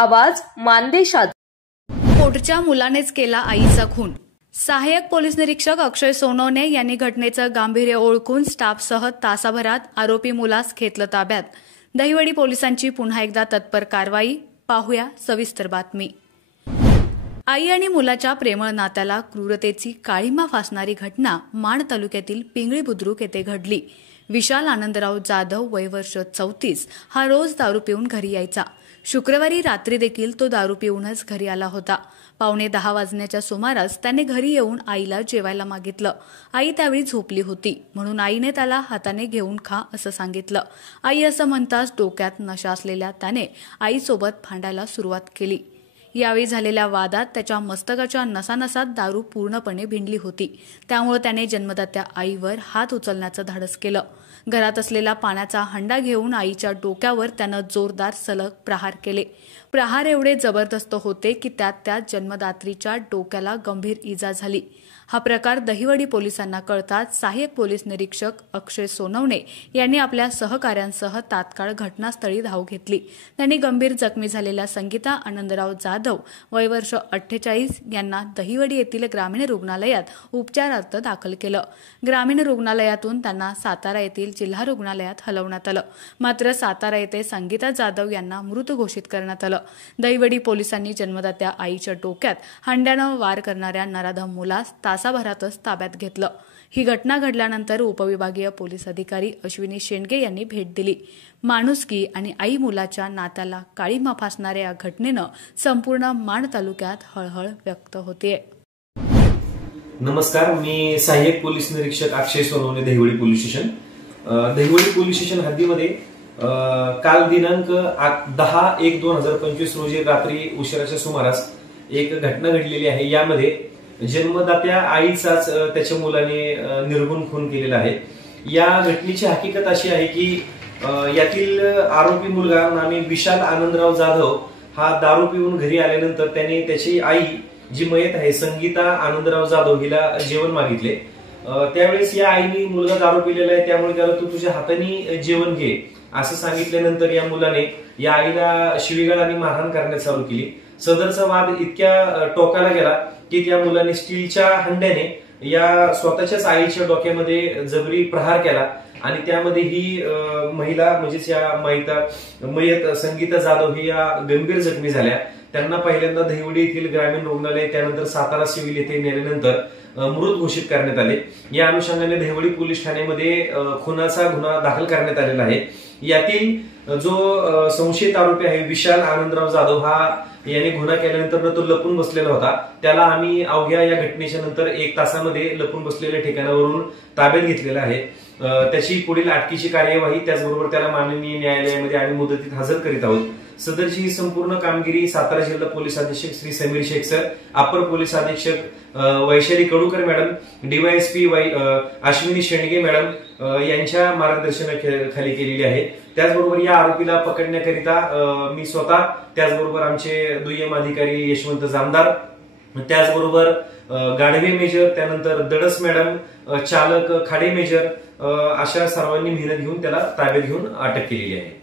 आवाज मानदेशात। कोर्टच्या मुलानेच केला आईचा खून। सहाय्यक पोलीस निरीक्षक अक्षय सोनवणे यांनी घटनेचं गांभीर्य ओळखून स्टाफसह तासाभरात आरोपी मुलास घेतलं ताब्यात। दहिवडी पोलिसांची पुन्हा एकदा तत्पर कारवाई। पाहूया सविस्तर बातमी। आई आणि मुलाच्या प्रेमळ नात्याला क्रूरतेची काळिमा फासणारी घटना माण तालुक्यातील पिंगळी बुद्रुक येथे घडली। विशाल आनंदराव जाधव वय वर्ष 34 हा रोज दारू पिऊन घरी यायचा। शुक्रवारी रात्री देखील तो दारू पिऊनच घरी आला होता। 9:15 वाजण्याच्या सुमारास त्याने घरी येऊन आईला जेवायला मागितलं। आई त्यावेळी झोपली होती, म्हणून आईने त्याला हाताने घेऊन खा असं सांगितलं। आई असं म्हणताच डोक्यात नशा असलेल्या त्याने आईसोबत भांडायला सुरुवात केली। यावेळी झालेल्या वादात त्याच्या मस्तकाच्या नसानसात दारू पूर्णपणे भिनली होती, त्यामुळे त्याने जन्मदात्या आईवर हात उचलण्याचं धाडस केलं। घरात असलेला पाण्याचा हंडा घेऊन आईच्या डोक्यावर त्यानं जोरदार सलग प्रहार केले। प्रहार एवढे जबरदस्त होते की त्यात जन्मदात्रीच्या डोक्याला गंभीर इजा झाली। हा प्रकार दहिवडी पोलिसांना कळताच सहाय्यक पोलीस निरीक्षक अक्षय सोनवणे यांनी आपल्या सहकाऱ्यांसह तात्काळ घटनास्थळी धाव घेतली। त्यांनी गंभीर जखमी झालेल्या संगीता आनंदराव जाधव वय वर्ष 48 यांना दहिवडी येथील ग्रामीण रुग्णालयात उपचारार्थ दाखल केलं। ग्रामीण रुग्णालयातून त्यांना सातारा येथील जिल्हा रुग्णालयात हलवण्यात आलं, मात्र सातारा येथे संगीता जाधव यांना मृत घोषित करण्यात आलं। दहिवडी पोलिसांनी जन्मदात्या आईच्या डोक्यात हंड्यानं वार करणाऱ्या नराधम मुलास तासाभरातच ताब्यात घेतलं। ही घटना घडल्यानंतर उपविभागीय पोलीस अधिकारी अश्विनी शेंडगे यांनी भेट दिली। माणुसकी आणि आई मुलाच्या नात्याला काळिमा फासणाऱ्या या घटनेनं संपूर्ण माण तालुक्यात हळहळ व्यक्त होतेय। नमस्कार, मी सहाय्यक पोलीस निरीक्षक Akshay Sonawane, Dahiwadi police station. Dahiwadi police station हद्दीमध्ये काल दिनांक 10/1/2025 रोजी रात्री उशिराच्या सुमारास एक घटना घडलेली आहे। यामध्ये जन्मदात्या आईचाच त्याच्या मुलाने निर्घुण खून केलेला आहे। या घटनेची हकीकत अशी आहे की यातील आरोपी मुलगा नामे विशाल आनंदराव जाधव हा दारू पिऊन घरी आल्यानंतर त्याने त्याची आई जी मयत आहे संगीता आनंदराव जाधव हिला जेवण मागितले। त्यावेळेस या आईने मुलगा दारू पिलेला आहे त्यामुळे त्याला तू तुझ्या हाताने जेवण घे असं सांगितल्यानंतर या मुलाने या आईला शिवीगाळ आणि मारहाण करण्यास चालू केली। सदरचा वाद इतक्या टोकाला गेला की त्या मुलाने स्टीलच्या हंड्याने या स्वतःच्याच आईच्या डोक्यामध्ये जबरी प्रहार केला आणि त्यामध्ये ही महिला म्हणजेच या मयत संगीता जाधव ही या गंभीर जखमी झाल्या। त्यांना पहिल्यांदा दहिवडी येथील ग्रामीण रुग्णालय त्यानंतर सातारा सिव्हिल येथे नेल्यानंतर मृत घोषित करण्यात आले। या अनुषंगाने दहिवडी पोलीस ठाण्यामध्ये खुनाचा गुन्हा दाखल करण्यात आलेला आहे। यातील जो संशयित आरोपी आहे विशाल आनंदराव जाधव हा याने गुन्हा केल्यानंतर तो लपून बसलेला होता। त्याला आम्ही अवघ्या या घटनेच्या नंतर 1 तासामध्ये लपून बसलेल्या ठिकाणावरून ताब्यात घेतलेला आहे। त्याची पुढील अटकेची कार्यवाही त्याचबरोबर त्याला माननीय न्यायालयामध्ये आम्ही मुदतीत हजर करीत आहोत। सदरची ही संपूर्ण कामगिरी सातारा जिल्हा पोलीस अधीक्षक श्री समीर शेख सर, अपर पोलीस अधीक्षक Vaishali Kadukar madam, DySP Ashwini Shendge madam यांच्या मार्गदर्शनाखाली केलेली आहे। त्याचबरोबर या आरोपीला पकडण्याकरिता मी स्वतः, त्याचबरोबर आमचे दुय्यम अधिकारी यशवंत जामदार, त्याचबरोबर गाढवे मेजर, त्यानंतर दडस मॅडम, चालक खाडे मेजर अशा सर्वांनी मेहनत घेऊन त्याला ताब्यात घेऊन अटक केलेली आहे।